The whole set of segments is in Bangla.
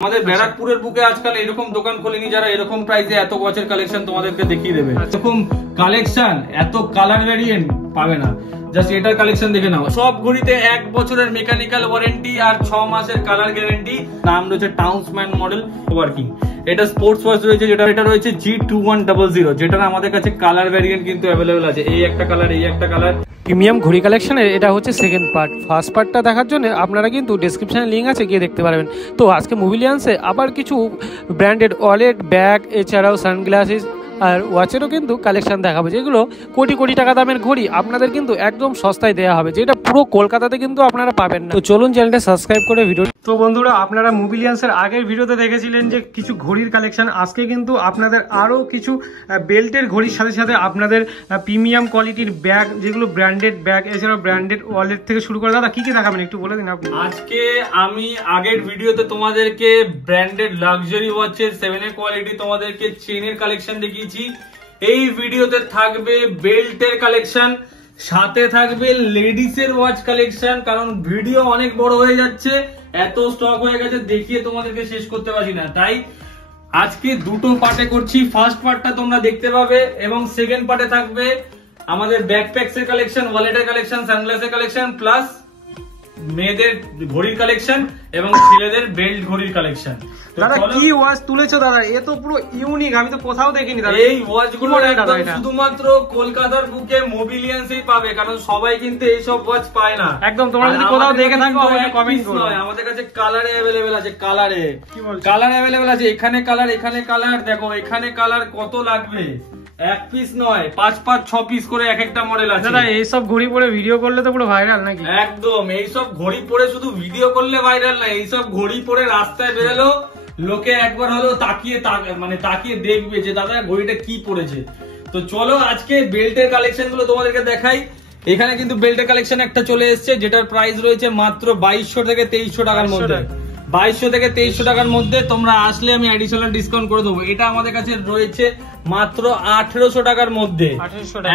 আমাদের ব্যারাকপুরের বুকে আজকাল এরকম দোকান খোলেনি যারা এরকম প্রাইসে এত ওয়াচের কালেকশন তোমাদেরকে দেখিয়ে দেবে। এরকম কালেকশন এত কালার ভ্যারিয়েন্ট পাবে না, জাস্ট এটার কালেকশন দেখে নাও। সব ঘড়িতে 1 বছরের মেকানিক্যাল ওয়ারেন্টি আর 6 মাসের কালার গ্যারান্টি। নাম রয়েছে টাউন্সম্যান মডেল ওয়ার্কিং। এটা স্পোর্টস ওয়াচ রয়েছে, যেটা রয়েছে G2100, যেটার আমাদের কাছে কালার ভ্যারিয়েন্ট কিন্তু অ্যাভেলেবেল আছে। এই একটা কালার, এই একটা কালার। প্রিমিয়াম ঘড়ি কালেকশনের এটা হচ্ছে সেকেন্ড পার্ট। ফার্স্ট পার্টটা দেখার জন্য আপনারা কিন্তু ডেসক্রিপশনে লিঙ্ক আছে, গিয়ে দেখতে পারবেন। তো আজকে মোবিলিয়ান্সে আবার কিছু ব্র্যান্ডেড ওয়ালেট, ব্যাগ, এছাড়াও সানগ্লাসেস আর ওয়াচেরও কিন্তু কালেকশন দেখাবো, যেগুলো কোটি কোটি টাকা দামের ঘড়ি আপনাদের কিন্তু একদম সস্তায় দেওয়া হবে, যেটা পুরো কলকাতাতে কিন্তু আপনারা পাবেন না। তো চলুন চ্যানেলটা সাবস্ক্রাইব করে ভিডিও। তো বন্ধুরা, আপনারা মোবিলিয়ান্সের আগের ভিডিওতে দেখেছিলেন যে কিছু ঘড়ির কালেকশন। আজকে কিন্তু আপনাদের আরও কিছু বেল্টের ঘড়ির সাথে সাথে আপনাদের প্রিমিয়াম কোয়ালিটির ব্যাগ, যেগুলো ব্র্যান্ডেড ব্যাগ, এছাড়াও ব্র্যান্ডেড ওয়ালেট থেকে শুরু করে। দাদা কি কি দেখাবেন একটু বলে দিন আপনি। আজকে আমি আগের ভিডিওতে তোমাদেরকে ব্র্যান্ডেড লাক্সারি ওয়াচের 7A কোয়ালিটি তোমাদেরকে চেনের কালেকশন দেখিয়েছি। এই ভিডিওতে থাকবে বেল্টের কালেকশন, সাথে থাকবে লেডিসের ওয়াচ কালেকশন। কারণ ভিডিও অনেক বড় হয়ে যাচ্ছে, এত স্টক হয়ে গেছে, দেখিয়ে তোমাদেরকে শেষ করতে পারছি না, তাই আজকে দুটো পার্টে করছি। ফার্স্ট পার্টটা তোমরা দেখতে পাবে এবং সেকেন্ড পার্টে থাকবে আমাদের ব্যাকপ্যাকস এর কালেকশন, ওয়ালেটের কালেকশন, সানগ্লাসের কালেকশন, প্লাস মেয়েদের ঘড়ির কালেকশন এবং ছেলেদের বেল্ট ঘড়ির কালেকশন। দাদা কি ওয়াচ তুলেছো দাদা, এ তো পুরো ইউনিক, আমি তো কোথাও দেখিনি দাদা। এই ওয়াচগুলো একদম শুধুমাত্র কলকাতার বুকে মোবিলিয়ান্সেই পাবে, কারণ সবাই কিন্তু এইসব ওয়াচ পায় না। একদম, তোমরা যদি কোথাও দেখে থাকো আমাকে কমেন্ট করো। আমাদের কাছে কালারে अवेलेबल আছে, কালারে কালার अवेलेबल আছে। এখানে কালার, এখানে কালার, দেখো এখানে কালার কত লাগবে, 1 পিস নয়, 5 6 পিস করে এক একটা মডেল আছে। দাদা এইসব ঘড়ি পরে ভিডিও করলে তো পুরো ভাইরাল নাকি? একদম, এইসব ঘড়ি পরে শুধু ভিডিও করলে ভাইরাল না, এইসব ঘড়ি পরে রাস্তায় বেরোলো লোকে একবার হলো তাকিয়ে দেখবে যে দাদা ঘড়িটা কি পড়েছে। তো চলো আজকে বেল্টের কালেকশন গুলো তোমাদেরকে দেখাই। এখানে কিন্তু বেল্টের কালেকশন একটা চলে এসেছে, যেটার প্রাইস রয়েছে মাত্র 2200 থেকে 2300 টাকার মধ্যে। 2200 থেকে 2300 টাকার মধ্যে তোমরা আসলে আমি অ্যাডিশনাল ডিসকাউন্ট করে দেবো। এটা আমাদের কাছে রয়েছে মাত্র 1800 টাকার মধ্যে।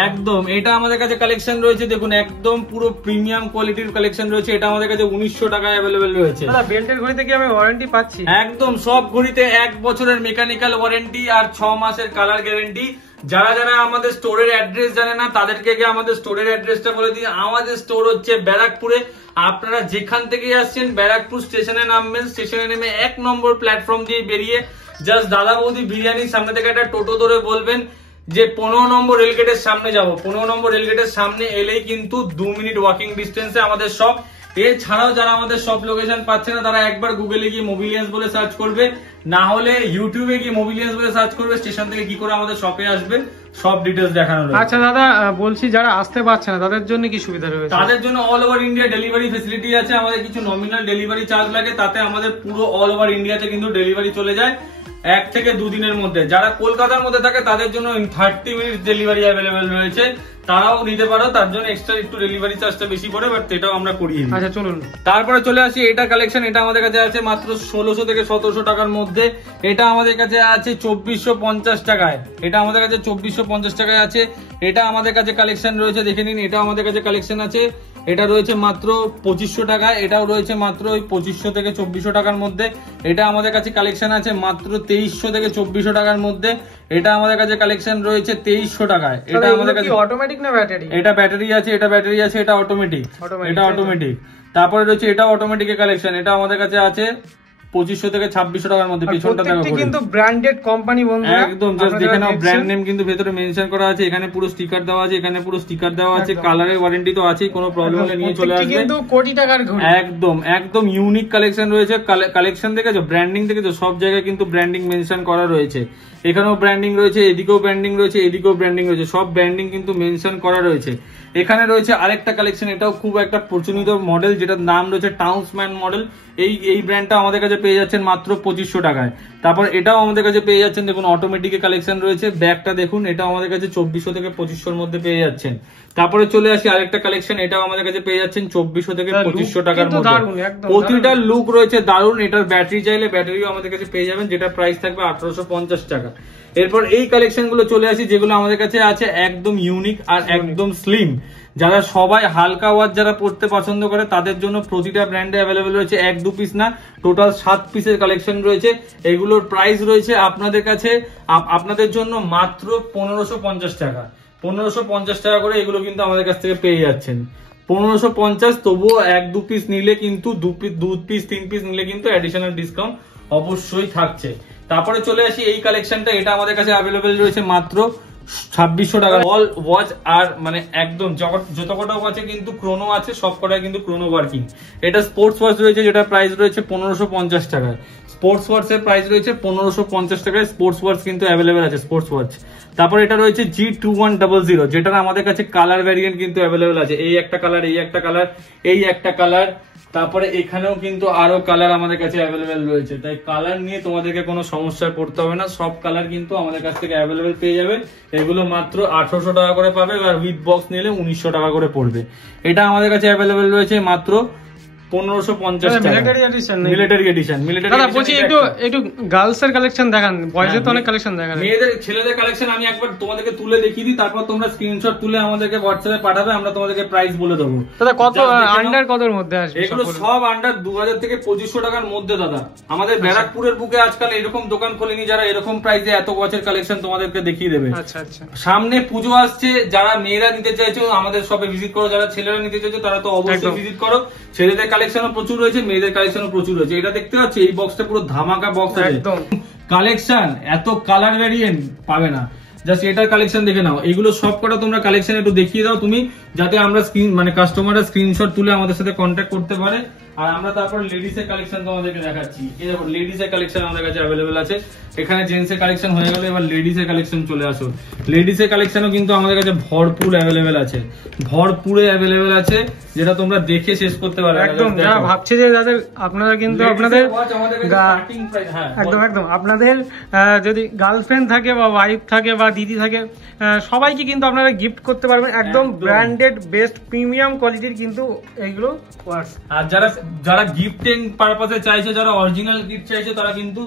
একদম, এটা আমাদের কাছে কালেকশন রয়েছে, দেখুন একদম পুরো প্রিমিয়াম কোয়ালিটির কালেকশন রয়েছে। এটা আমাদের কাছে 1900 টাকায় অ্যাভেলেবেল রয়েছে। দাদা বেল্টের ঘড়িতে কি আমি ওয়ারেন্টি পাচ্ছি? একদম, সব ঘড়িতে 1 বছরের মেকানিক্যাল ওয়ারেন্টি আর 6 মাসের কালার গ্যারেন্টি। যারা যারা আমাদের স্টোরের অ্যাড্রেস জানে না তাদেরকে আমাদের স্টোরের অ্যাড্রেসটা বলে দিই। আমাদের স্টোর হচ্ছে ব্যারাকপুরে। আপনারা যেখান থেকে আসছেন ব্যারাকপুর স্টেশনে নামবেন, স্টেশনে নেমে 1 নম্বর প্ল্যাটফর্ম দিয়ে বেরিয়ে জাস্ট দাদা বৌদি বিরিয়ানির সামনে থেকে একটা টোটো ধরে বলবেন যে 15 নম্বর রেলগেটের সামনে যাব। 15 নম্বর রেলগেটের সামনে এলেই কিন্তু 2 মিনিট ওয়াকিং ডিস্টেন্সে আমাদের শপ। এছাড়াও যারা আমাদের শপ লোকেশন পাচ্ছে না তারা একবার গুগলে গিয়ে মোবিলিয়ান্স বলে সার্চ করবে, না হলে ইউটিউবে গিয়ে মোবিলিয়ান্স বলে সার্চ করবে। স্টেশন থেকে কি করে আমাদের শপে আসবে সব ডিটেলস দেখানো রয়েছে। আচ্ছা দাদা বলছি, যারা আসতে পারছে না তাদের জন্য কি সুবিধা রয়েছে? তাদের জন্য all over India delivery facility আছে। আমাদের কিছু নমিনাল ডেলিভারি চার্জ লাগে, তাতে আমাদের পুরো অল ওভার ইন্ডিয়াতে কিন্তু ডেলিভারি চলে যায় 1 থেকে 2 দিনের মধ্যে। যারা কলকাতার মধ্যে থাকে তাদের জন্য 30 মিনিট ডেলিভারি অ্যাভেলেবেল রয়েছে, তারাও নিতে পারো। তার জন্য এক্সট্রা একটু ডেলিভারি চার্জটা বেশি পড়ে, বাট এটাও আমরা করিয়ে দিই। আচ্ছা চলুন তারপরে চলে আসি এটা কালেকশন। এটা আমাদের কাছে আছে মাত্র 1600 থেকে 1700 টাকার মধ্যে। এটা আমাদের কাছে আছে 2450 টাকায়। এটা আমাদের কাছে 2450 টাকায় আছে। এটা আমাদের কাছে কালেকশন রয়েছে, দেখে নিন। এটা আমাদের কাছে কালেকশন আছে, এটা রয়েছে মাত্র 2500 টাকায়। এটাও রয়েছে মাত্র ওই 2500 থেকে 2400 টাকার মধ্যে। এটা আমাদের কাছে কালেকশন আছে মাত্র 2300 থেকে 2400 টাকার মধ্যে। এটা আমাদের কাছে কালেকশন রয়েছে 2300 টাকায়। এটা আমাদের কাছে অটোমেটিক না ব্যাটারি? এটা ব্যাটারি আছে, এটা ব্যাটারি আছে, এটা অটোমেটিক। এটা অটোমেটিক। তারপরে রয়েছে এটা অটোমেটিকের কালেকশন। এটা আমাদের কাছে আছে 2500 থেকে 2600 টাকার মধ্যে। পিছনটা দেখো, কিন্তু ব্র্যান্ডেড কোম্পানি বন্ধুরা, একদম জাস্ট দেখে নাও। ব্র্যান্ড নেম কিন্তু ভেতরে মেনশন করা আছে। এখানে পুরো স্টিকার দেওয়া আছে, এখানে পুরো স্টিকার দেওয়া আছে। কালারের ওয়ারেন্টি তো আছেই, কোনো প্রবলেম হলে নিয়ে চলে আসবে। কিন্তু কোটি টাকার ঘড়ি, একদম একদম ইউনিক কালেকশন রয়েছে। কালেকশন দেখেছো, ব্র্যান্ডিং দেখেছো, সব জায়গায় কিন্তু ব্র্যান্ডিং মেনশন করা রয়েছে। এখানেও ব্র্যান্ডিং রয়েছে, এদিকেও ব্র্যান্ডিং রয়েছে, এদিকেও ব্র্যান্ডিং রয়েছে, সব ব্র্যান্ডিং কিন্তু মেনশন করা রয়েছে। এখানে রয়েছে আরেকটা কালেকশন, এটাও খুব একটা প্রচলিত মডেল, যেটার নাম রয়েছে টাউন্সম্যান মডেল। এই ব্র্যান্ডটা আমাদের কাছে পেয়ে যাচ্ছেন মাত্র 2500 টাকায়। তারপর এটাও আমাদের কাছে পেয়ে যাচ্ছেন, দেখুন অটোমেটিকের কালেকশন রয়েছে। ব্যাগটা দেখুন, এটাও আমাদের কাছে 2400 থেকে 2500 মধ্যে পেয়ে যাচ্ছেন। তারপরে চলে আসি আরেকটা কালেকশন, এটাও আমাদের কাছে পেয়ে যাচ্ছেন 2400 থেকে 2500 টাকার মধ্যে। প্রতিটা লুক রয়েছে দারুণ। এটার ব্যাটারি চাইলে ব্যাটারিও আমাদের কাছে পেয়ে যাবেন, যেটা প্রাইস থাকবে 1850 টাকা। এরপর এই কালেকশন গুলো চলে আসি, যেগুলো আমাদের কাছে আছে একদম ইউনিক আর একদম স্লিম। যারা সবাই হালকা ওয়াচ যারা পড়তে পছন্দ করে তাদের জন্য প্রতিটা ব্র্যান্ডে অ্যাভেলেবেল রয়েছে, 1-2 পিস না, টোটাল 7 পিসের কালেকশন রয়েছে। এগুলোর প্রাইস রয়েছে আপনাদের কাছে, আপনাদের জন্য মাত্র 1550 টাকা। 1550 টাকা করে এগুলো কিন্তু আমাদের কাছ থেকে পেয়ে যাচ্ছেন। 1550, তবুও 1-2 পিস নিলে কিন্তু 2 পিস 3 পিস নিলে কিন্তু অ্যাডিশনাল ডিসকাউন্ট অবশ্যই থাকছে। তারপরে চলে আসি এই কালেকশনটা, এটা আমাদের কাছে অ্যাভেলেবেল রয়েছে মাত্র 2600 টাকা। অল ওয়াচ আর মানে একদম যত কটা ওয়াচে কিন্তু ক্রোনো আছে, সব কটাই কিন্তু ক্রোনো ওয়ার্কিং। এটা স্পোর্টস ওয়াচ রয়েছে, যেটা প্রাইস রয়েছে 1550 টাকায়। স্পোর্টস ওয়াচ এর প্রাইস রয়েছে 1550 টাকায়। স্পোর্টস ওয়াচ কিন্তু অ্যাভেলেবেল আছে, স্পোর্টস ওয়াচ। তারপর এটা রয়েছে G2100, যেটার আমাদের কাছে কালার ভ্যারিয়েন্ট কিন্তু অ্যাভেলেবেল আছে। এই একটা কালার, এই একটা কালার, এই একটা কালার, তারপরে এখানেও কিন্তু আরো কালার আমাদের কাছে অ্যাভেলেবেল রয়েছে। তাই কালার নিয়ে তোমাদেরকে কোনো সমস্যায় পড়তে হবে না, সব কালার কিন্তু আমাদের কাছ থেকে অ্যাভেলেবেল পেয়ে যাবে। এগুলো মাত্র 1800 টাকা করে পাবে, আর উইথ বক্স নিলে 1900 টাকা করে পড়বে। এটা আমাদের কাছে অ্যাভেলেবেল রয়েছে মাত্র 1550 টাকা। Military edition. দাদা বলছি একটু গার্লস এর কালেকশন দেখান, বয়েজের তো অনেক কালেকশন দেখান। মেয়েদের ছেলেদের কালেকশন আমি একবার তোমাদেরকে তুলে দেখিয়ে দিই, তারপর তোমরা স্ক্রিনশট তুলে আমাদেরকে হোয়াটসঅ্যাপে পাঠাবে, আমরা তোমাদেরকে প্রাইস বলে দেবো। দাদা কত আন্ডার কতর মধ্যে আসবে? এগুলো সব আন্ডার 2000 থেকে 2500 টাকার মধ্যে দাদা। আমাদের ব্যারাকপুরের বুকে আজকাল এরকম দোকান খোলেনি যারা এরকম প্রাইসে এত ওয়াচের কালেকশন তোমাদেরকে দেখিয়ে দেবে। আচ্ছা আচ্ছা। সামনে পুজো আসছে, যারা মেয়েরা নিতে চাইছো আমাদের শপে ভিজিট করো, যারা ছেলেরা নিতে চাইছো তারা তো অবশ্যই ভিজিট করো। ছেলেদের কালেকশনও প্রচুর রয়েছে, মেয়েদের কালেকশনও প্রচুর রয়েছে। এটা দেখতে পাচ্ছি, এই বক্সটা পুরো ধামাকা বক্স আছে, কালেকশন এত কালার ভ্যারিয়েন্ট পাবে না। জাস্ট এটার কালেকশন দেখে নাও। এগুলো সব কটা তোমরা কালেকশন একটু দেখিয়ে দাও তুমি, যাতে আমরা কাস্টমাররা স্ক্রিনশট তুলে আমাদের সাথে কন্ট্যাক্ট করতে পারে। আর আমরা তারপর লেডিস এর কালেকশন তোমাদেরকে দেখাচ্ছি। এই দেখো লেডিস এর কালেকশন আমাদের কাছে অ্যাভেলেবেল আছে। এখানে জেন্টস এর কালেকশন হয়ে গেল, এবার লেডিস এর কালেকশন চলে আসো। লেডিস এর কালেকশনও কিন্তু আমাদের কাছে ভরপুর অ্যাভেলেবেল আছে, ভরপুরে অ্যাভেলেবেল আছে, যেটা তোমরা দেখে শেষ করতে পারবে। একদম যারা ভাবছে যে দাদা আপনারা কিন্তু আপনাদের একদম একদম আপনাদের যদি গার্লফ্রেন্ড থাকে বা ওয়াইফ থাকে বা দিদি থাকে, সবাইকে কিন্তু আপনারা গিফট করতে পারবেন। একদম ব্র্যান্ডেড বেস্ট প্রিমিয়াম কোয়ালিটির কিন্তু এইগুলো। আর যারা গিফটিং পারপাসে চাইছে, যারা অরিজিনাল গিফট চাইছে, তারা কিন্তু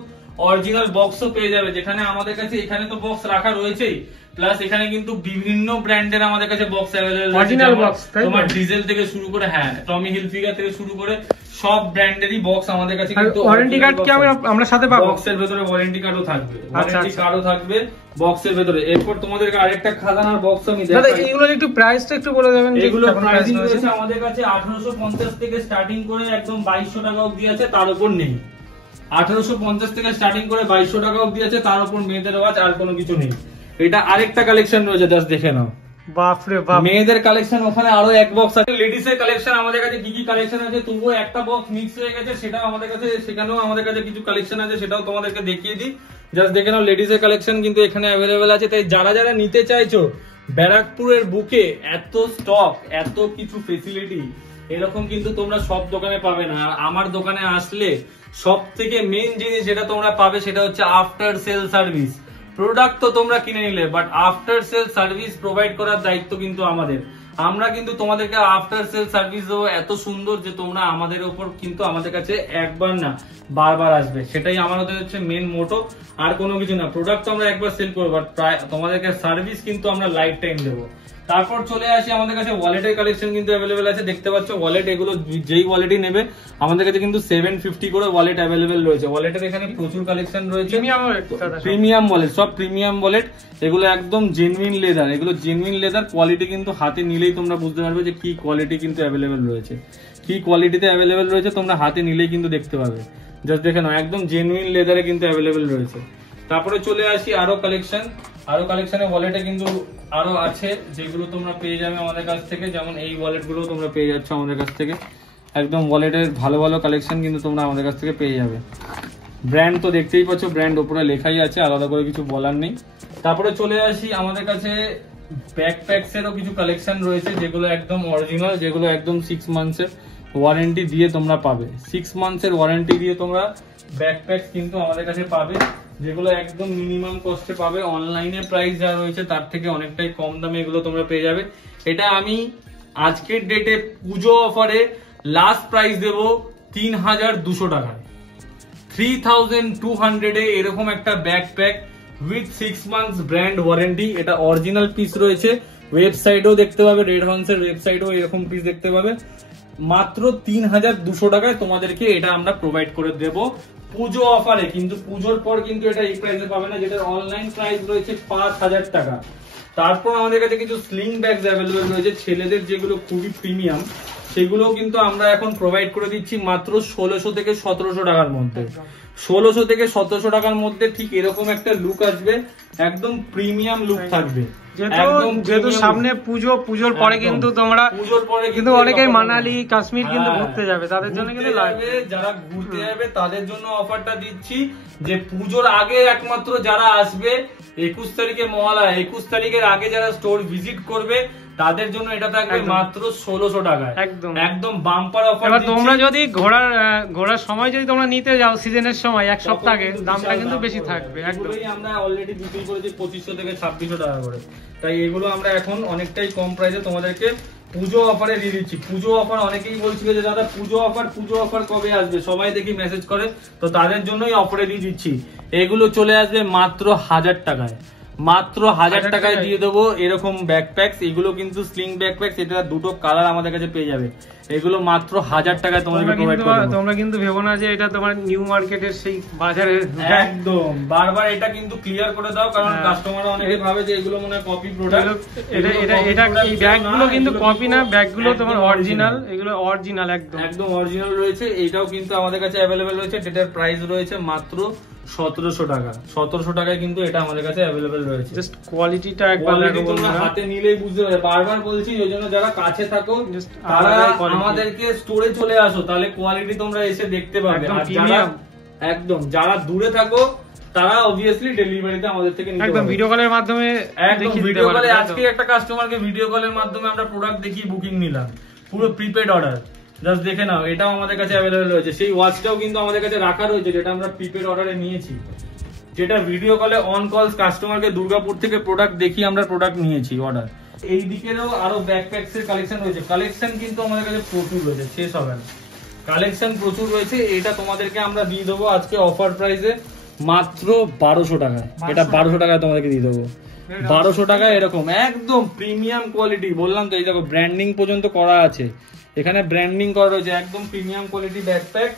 অরিজিনাল বক্সও পেয়ে যাবে। যেখানে আমাদের কাছে এখানে তো বক্স রাখা রয়েছেই, প্লাস এখানে কিন্তু বিভিন্ন ব্র্যান্ডের আমাদের কাছে বক্স অ্যাভেলেবল আছে। অরিজিনাল বক্স তোমার ডিজেল থেকে শুরু করে, হ্যাঁ টমি হিলফিগার থেকে শুরু করে সব ব্র্যান্ডেরই বক্স আমাদের কাছে কিন্তু। ওয়ারেন্টি কার্ড কি আমরা সাথে পাবো? বক্সের ভেতরে ওয়ারেন্টি কার্ডও থাকবে, ওয়ারেন্টি কার্ডও থাকবে বক্সের ভেতরে। এরপর তোমাদেরকে আরেকটা খাজানার বক্স আমি দেখাই। দাদা এগুলোর একটু প্রাইসটা একটু বলে দেবেন। এগুলো প্রাইসিং রয়েছে আমাদের কাছে 1850 থেকে স্টার্টিং করে একদম 2200 টাকা অবধি আছে, তার উপর নেই। 1850 থেকে স্টার্টিং করে 2200 টাকা অবধি আছে, তার উপর মেয়েদের ওয়াচ আর কোনো কিছু নেই। এটা আরেকটা কালেকশন রয়েছে, জাস্ট দেখে নাও। বাপরে বাপ, মেয়েদের কালেকশন ওখানে আরো এক বক্স আছে। লেডিস এর কালেকশন আমাদের কাছে কি কি কালেকশন আছে, তবুও একটা বক্স মিক্স হয়ে গেছে, সেটাও আমাদের কাছে, সেখানেও আমাদের কাছে কিছু কালেকশন আছে, সেটাও তোমাদেরকে দেখিয়ে দিই। জাস্ট দেখে নাও, লেডিস এর কালেকশন কিন্তু এখানে অ্যাভেলেবেল আছে। তাই যারা যারা নিতে চাইছো, ব্যারাকপুরের বুকে এত স্টক, এত কিছু ফেসিলিটি এরকম কিন্তু তোমরা সব দোকানে পাবে না। আর আমার দোকানে আসলে সব থেকে মেইন জিনিস যেটা তোমরা পাবে, সেটা হচ্ছে আফটার সেল সার্ভিস। প্রোডাক্ট তো তোমরা কিনে নিলে, but after sale service provide করার দায়িত্ব কিন্তু আমাদের। আমরা কিন্তু তোমাদেরকে আফটার সেল সার্ভিস দেবো এত সুন্দর যে তোমরা আমাদের উপর কিন্তু আমাদের কাছে একবার না বারবার আসবে। সেটাই আমাদের হচ্ছে মেন মোটো, আর কোনো কিছু না। প্রোডাক্ট তো আমরা একবার সেল করবো, বাট তোমাদেরকে সার্ভিস কিন্তু আমরা লাইফ টাইম দেবো। তারপর চলে আসি আমাদের কাছে ওয়ালেটের কালেকশন কিন্তু অ্যাভেলেবেল আছে। দেখতে পাচ্ছ ওয়ালেট, এগুলো যেই ওয়ালেটই নেবে আমাদের কাছে কিন্তু 750 করে ওয়ালেট অ্যাভেলেবেল রয়েছে। ওয়ালেটের এখানে প্রচুর কালেকশন রয়েছে, প্রিমিয়াম ওয়ালেট, সব প্রিমিয়াম ওয়ালেট। এগুলো একদম জেনুইন লেদার, এগুলো জেনুইন লেদার। কোয়ালিটি কিন্তু হাতে নিলেই তোমরা বুঝতে পারবে যে কি কোয়ালিটি কিন্তু অ্যাভেলেবেল রয়েছে, কি কোয়ালিটিতে অ্যাভেলেবেল রয়েছে, তোমরা হাতে নিলেই কিন্তু দেখতে পাবে। জাস্ট দেখে নাও, একদম জেনুইন লেদারে কিন্তু অ্যাভেলেবেল রয়েছে। তারপরে চলে আসি আরো কালেকশন। আরো কালেকশনে ওয়ালেটে কিন্তু আরো আছে, যেগুলো তোমরা পেয়ে যাবে আমাদের কাছ থেকে। যেমন এই ওয়ালেট গুলো তোমরা পেয়ে যাচ্ছ আমাদের কাছ থেকে। একদম ওয়ালেটের ভালো ভালো কালেকশন কিন্তু তোমরা আমাদের কাছ থেকে পেয়ে যাবে। ব্র্যান্ড তো দেখতেই পাচ্ছ, ব্র্যান্ড ওপরে লেখাই আছে, আলাদা করে কিছু বলার নেই। তারপরে চলে আসি আমাদের কাছে ব্যাকপ্যাকস এরও কিছু কালেকশন রয়েছে, যেগুলো একদম অরিজিনাল, যেগুলো একদম 6 মান্থসের ওয়ারেন্টি দিয়ে তোমরা পাবে। 6 মান্থসের ওয়ারেন্টি দিয়ে তোমরা ব্যাকপ্যাকস কিন্তু আমাদের কাছে পাবে, যেগুলো একদম মিনিমাম কস্টে পাবে। অনলাইনে প্রাইস যা রয়েছে তার থেকে অনেকটাই কম দামে এগুলো তোমরা পেয়ে যাবে। এটা আমি আজকের ডেটে পুজো অফারে লাস্ট প্রাইস দেবো 3200 টাকায়। 3200 এ এরকম একটা backpack with 6 months brand warranty. এটা অরিজিনাল পিস রয়েছে, ওয়েবসাইটেও দেখতে পাবে, রেড হর্নসের ওয়েবসাইটেও এরকম পিস দেখতে পাবে। মাত্র 3200 টাকায় তোমাদেরকে এটা আমরা প্রোভাইড করে দেব পুজো অফারে। কিন্তু পুজোর পর কিন্তু এটা এই প্রাইসে পাবে না, যেটা অনলাইন প্রাইস রয়েছে 5000 টাকা। তারপর আমাদের কাছে কিছু স্লিং ব্যাগস অ্যাভেলেবল রয়েছে ছেলেদের, যেগুলো খুবই প্রিমিয়াম, সেগুলোও কিন্তু আমরা এখন প্রোভাইড করে দিচ্ছি মাত্র 1600 থেকে 1700 টাকার মধ্যে। 1600 থেকে 1700 টাকার মধ্যে ঠিক এরকম একটা লুক আসবে, একদম প্রিমিয়াম লুক থাকবে। যেহেতু সামনে পুজোর পরে কিন্তু তোমরা কিন্তু অনেকেই মানালি কাশ্মীর কিন্তু ঘুরতে যাবে, তাদের জন্য কিন্তু লাগবে। যারা ঘুরতে যাবে তাদের জন্য অফারটা দিচ্ছি যে পুজোর আগে একমাত্র যারা আসবে 21 তারিখে মহালয়া, 21 তারিখের আগে যারা স্টোর ভিজিট করবে তাদের জন্য এটা থাকবে মাত্র 1600 টাকায়। একদম বাম্পার অফার। এবার তোমরা যদি ঘোরার সময় যদি তোমরা নিতে যাও সিজনের সময় এক সপ্তাহ আগে, দামটা কিন্তু বেশি থাকবে। একদম আমরা অলরেডি বিক্রি করেছি 2500 থেকে 2600 টাকা করে, তাই এগুলো আমরা এখন অনেকটাই কম প্রাইসে তোমাদেরকে পুজো অফারে দিয়ে দিচ্ছি। পুজো অফার অনেকেই বলছিল যে দাদা পুজো অফার কবে আসবে, সবাই দেখি মেসেজ করে, তো তাদের জন্যই অফারে দিয়ে দিচ্ছি। এগুলো চলে আসবে মাত্র 1000 টাকায়, মাত্র 1000 টাকায় দিয়ে দেবো এরকম ব্যাকপ্যাকস। এগুলো কিন্তু স্লিং ব্যাকপ্যাকস, এটা দুটো কালার আমাদের কাছে পেয়ে যাবে। এগুলো মাত্র 1000 টাকায় তোমাদেরকে প্রোভাইড করব। তোমরা কিন্তু ভেবো না যে এটা তোমার নিউ মার্কেটের সেই বাজারের, একদম বারবার এটা কিন্তু ক্লিয়ার করে দাও, কারণ কাস্টমাররা অনেকে ভাবে যে এগুলো মনে হয় কপি প্রোডাক্ট। এটা এই ব্যাগগুলো কিন্তু কপি না, ব্যাগগুলো তোমার অরিজিনাল, এগুলো অরিজিনাল একদম অরিজিনাল রয়েছে। এটাও কিন্তু আমাদের কাছে অ্যাভেলেবেল রয়েছে, যেটার প্রাইস রয়েছে মাত্র 1700 টাকা। 1700 টাকায় কিন্তু এটা আমাদের কাছে অ্যাভেলেবেল রয়েছে। জাস্ট কোয়ালিটিটা একবার তোমরা হাতে নিলেই বুঝতে পারবে। বারবার বলছি, ওই জন্য যারা কাছে থাকো তারা আমাদেরকে স্টোরে চলে আসো, তাহলে কোয়ালিটি তোমরা এসে দেখতে পাবে। আর যারা দূরে থাকো তারা অবভিয়াসলি ডেলিভারিতে আমাদের থেকে নিতে পারবে। একদম ভিডিও কলের মাধ্যমে, ভিডিও কলে আজকে একটা কাস্টমারকে ভিডিও কলের মাধ্যমে আমরা প্রোডাক্ট দেখিয়ে বুকিং নিলাম, পুরো প্রিপেড অর্ডার। জাস্ট দেখে নাও, এটাও আমাদের কাছে অ্যাভেলেবল রয়েছে। সেই ওয়াচটাও কিন্তু আমাদের কাছে রাখা রয়েছে, যেটা আমরা প্রিপেড অর্ডারে নিয়েছি, যেটা ভিডিও কলে অন কলস কাস্টমারকে দুর্গাপুর থেকে প্রোডাক্ট দেখিয়ে আমরা প্রোডাক্ট নিয়েছি অর্ডার। এই দিকেরও আরো ব্যাকপ্যাকস এর কালেকশন রয়েছে। কালেকশন কিন্তু আমাদের কাছে প্রচুর রয়েছে, শেষ হবে না। কালেকশন প্রচুর রয়েছে। এটা তোমাদেরকে আমরা দিয়ে দেবো আজকে অফার প্রাইসে মাত্র 1200 টাকায়। এটা 1200 টাকায় তোমাদেরকে দিয়ে দেবো। 1200 টাকায় এরকম একদম প্রিমিয়াম কোয়ালিটি। বললাম তো, এই দেখো ব্র্যান্ডিং পর্যন্ত করা আছে, এখানে ব্র্যান্ডিং করা রয়েছে, একদম premium quality backpack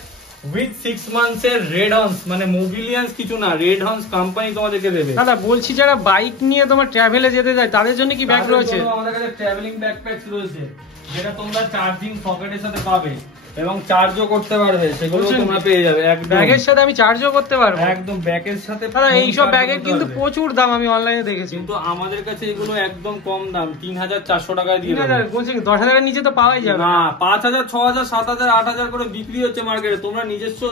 with 6 months এর রেড হর্নস, মানে মোবিলিয়ান্স কিছু না, রেড হর্নস কোম্পানি তোমাদেরকে দেবে। দাদা বলছি, যারা বাইক নিয়ে তোমার ট্রাভেলে যেতে যায় তাদের জন্য কি ব্যাগ রয়েছে? আমাদের কাছে ট্রাভেলিং ব্যাকপ্যাকস রয়েছে, যেটা তোমরা চার্জিং সকেটের সাথে পাবে এবং চার্জও করতে পারবে, সেগুলো তোমরা পেয়ে যাবে। একদম ব্যাগের সাথে আমি চার্জও করতে পারবো, একদম ব্যাগের সাথে। দাদা এইসব ব্যাগের কিন্তু প্রচুর দাম, আমি অনলাইনে দেখেছি, কিন্তু আমাদের কাছে এগুলো একদম কম দাম, 3400 টাকায় দিয়ে দেবো। বলছি 10,000 এর নিচে তো পাওয়াই যাবে না, 5000, 6000, 7000, 8000 করে বিক্রি হচ্ছে মার্কেটে। তোমরা নিজস্ব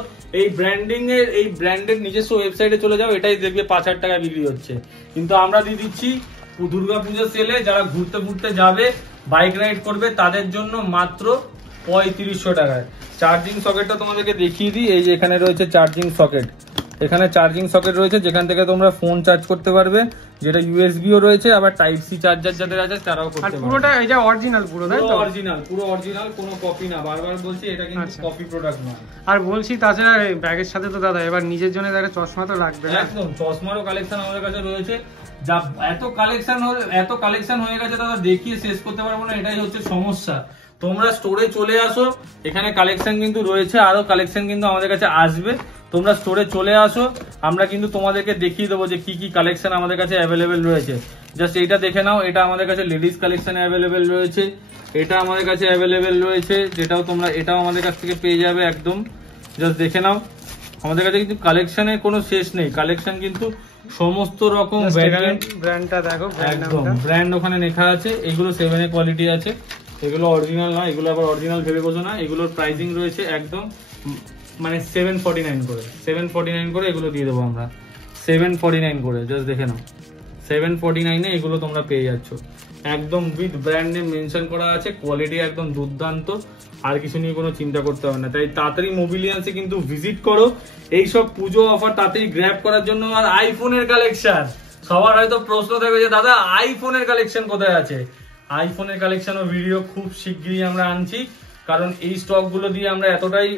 এই ব্র্যান্ডিং এর, এই ব্র্যান্ডের নিজস্ব ওয়েবসাইটে চলে যাও, এটাই দেখবে 5000 টাকায় বিক্রি হচ্ছে। কিন্তু আমরা দিয়ে দিচ্ছি দুর্গাপূজা সেলে, যারা ঘুরতে যাবে, বাইক রাইড করবে, তাদের জন্য মাত্র 3500 টাকায়। চার্জিং সকেটটা তোমাদেরকে দেখিয়ে দিই। এই যে এখানে রয়েছে চার্জিং সকেট, এখানে চার্জিং সকেট রয়েছে, যেখান থেকে তোমরা ফোন চার্জ করতে পারবে, যেটা ইউএসবিও রয়েছে, আবার টাইপ সি চার্জার যাদের আছে তারাও করতে পারবে। পুরোটা এটা অরিজিনাল, পুরো তাই তো? অরিজিনাল, পুরো অরিজিনাল, কোনো কপি না। বারবার বলছি, এটা কিন্তু কপি প্রোডাক্ট না। আর বলছি তাছাড়া ব্যাগের সাথে তো দাদা এবার নিজের জন্য একটা চশমা তো লাগবে। একদম, চশমারও কালেকশন আমাদের কাছে রয়েছে। যা এত কালেকশন হয়ে গেছে দাদা, দেখিয়ে শেষ করতে পারবো না, এটাই হচ্ছে সমস্যা। তোমরা স্টোরে চলে আসো, এখানে কালেকশন কিন্তু রয়েছে, আরো কালেকশন কিন্তু আমাদের কাছে আসবে। তোমরা স্টোরে চলে আসো, আমরা কিন্তু তোমাদেরকে দেখিয়ে দেবো যে কি কি কালেকশন আমাদের কাছে অ্যাভেলেবেল রয়েছে। জাস্ট এটা দেখে নাও, এটা আমাদের কাছে লেডিস কালেকশন অ্যাভেলেবেল রয়েছে, এটা আমাদের কাছে অ্যাভেলেবেল রয়েছে, যেটাও তোমরা এটাও আমাদের কাছ থেকে পেয়ে যাবে একদম। জাস্ট দেখে নাও, আমাদের কাছে কিন্তু কালেকশনের কোনো শেষ নেই। কালেকশন কিন্তু সমস্ত রকম ব্র্যান্ডটা দেখো, একদম ব্র্যান্ড ওখানে লেখা আছে। এগুলো 7 এর কোয়ালিটি আছে, এগুলো অরিজিনাল না, এগুলো আবার অরিজিনাল ভেবে বোঝো না। এগুলোর প্রাইসিং রয়েছে একদম মানে 749 করে, 749 করে এগুলো দিয়ে দেবো আমরা, 749 করে। জাস্ট দেখে নাও, 749 এগুলো তোমরা পেয়ে যাচ্ছ, একদম উইথ ব্র্যান্ড নেম মেনশন করা আছে, কোয়ালিটি একদম দুর্দান্ত, আর কিছু নিয়ে কোনো চিন্তা করতে হবে না। তাই তাড়াতাড়ি মোবিলিয়ান্সে কিন্তু ভিজিট করো, এইসব পুজো অফার তাড়াতাড়ি গ্র্যাব করার জন্য। আর আইফোনের কালেকশন, সবার হয়তো প্রশ্ন থাকবে যে দাদা আইফোনের কালেকশন কোথায় আছে। আইফোনের কালেকশন ও ভিডিও খুব শিগগিরই আমরা আনছি, কারণ এই স্টক গুলো দিয়ে আমরা এতটাই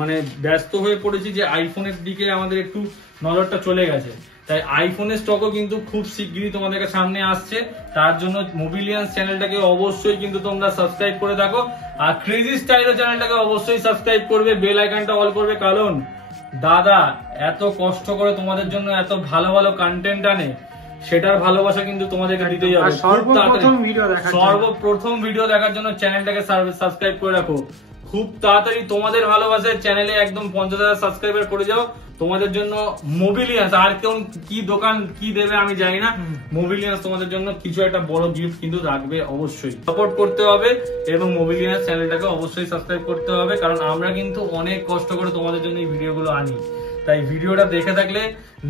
মানে ব্যস্ত হয়ে পড়েছি যে আইফোনের দিকে আমাদের একটু নজরটা চলে গেছে। তাই আইফোনের স্টকও কিন্তু খুব শিগগিরই তোমাদের সামনে আসছে। তার জন্য মোবিলিয়ান্স চ্যানেলটাকে অবশ্যই কিন্তু তোমরা সাবস্ক্রাইব করে থাকো, আর ক্রেজি স্টাইল চ্যানেলটাকে অবশ্যই সাবস্ক্রাইব করবে, বেল আইকনটা অল করবে, কারণ দাদা এত কষ্ট করে তোমাদের জন্য এত ভালো ভালো কন্টেন্ট আনে, সেটার ভালোবাসা কিন্তু তোমাদেরকে দিতেই হবে। সর্বপ্রথম ভিডিও দেখার জন্য চ্যানেলটাকে সাবস্ক্রাইব করে রাখো। খুব তাড়াতাড়ি তোমাদের ভালোবাসায় চ্যানেলে একদম 50,000 সাবস্ক্রাইবার করে যাও। তোমাদের জন্য মোবিলিয়ান্স, আর কেউ কি দোকান কি দেবে আমি জানি না, মোবিলিয়ান্স তোমাদের জন্য কিছু একটা বড় গিফট কিন্তু রাখবে। অবশ্যই সাপোর্ট করতে হবে এবং মোবিলিয়ান্স চ্যানেলটাকে অবশ্যই সাবস্ক্রাইব করতে হবে, কারণ আমরা কিন্তু অনেক কষ্ট করে তোমাদের জন্য এই ভিডিওগুলো আনি। তাই ভিডিওটা দেখে থাকলে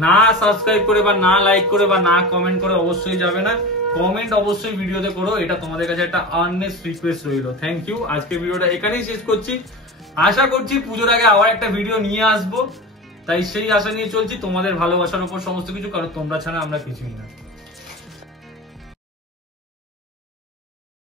না সাবস্ক্রাইব করে বা না লাইক করে বা না কমেন্ট করে অবশ্যই যাবে না। কমেন্ট অবশ্যই ভিডিওতে করো, এটা তোমাদের কাছে একটা আর্নেস্ট রিকোয়েস্ট রইল। Thank you. আজকে ভিডিওটা এখানেই শেষ করছি। আশা করছি পুজোর আগে আবার একটা ভিডিও নিয়ে আসবো, তাই সেই আশা নিয়ে চলছি। তোমাদের ভালোবাসার উপর সমস্ত কিছু, কারণ তোমরা ছাড়া আমরা কিছুই না।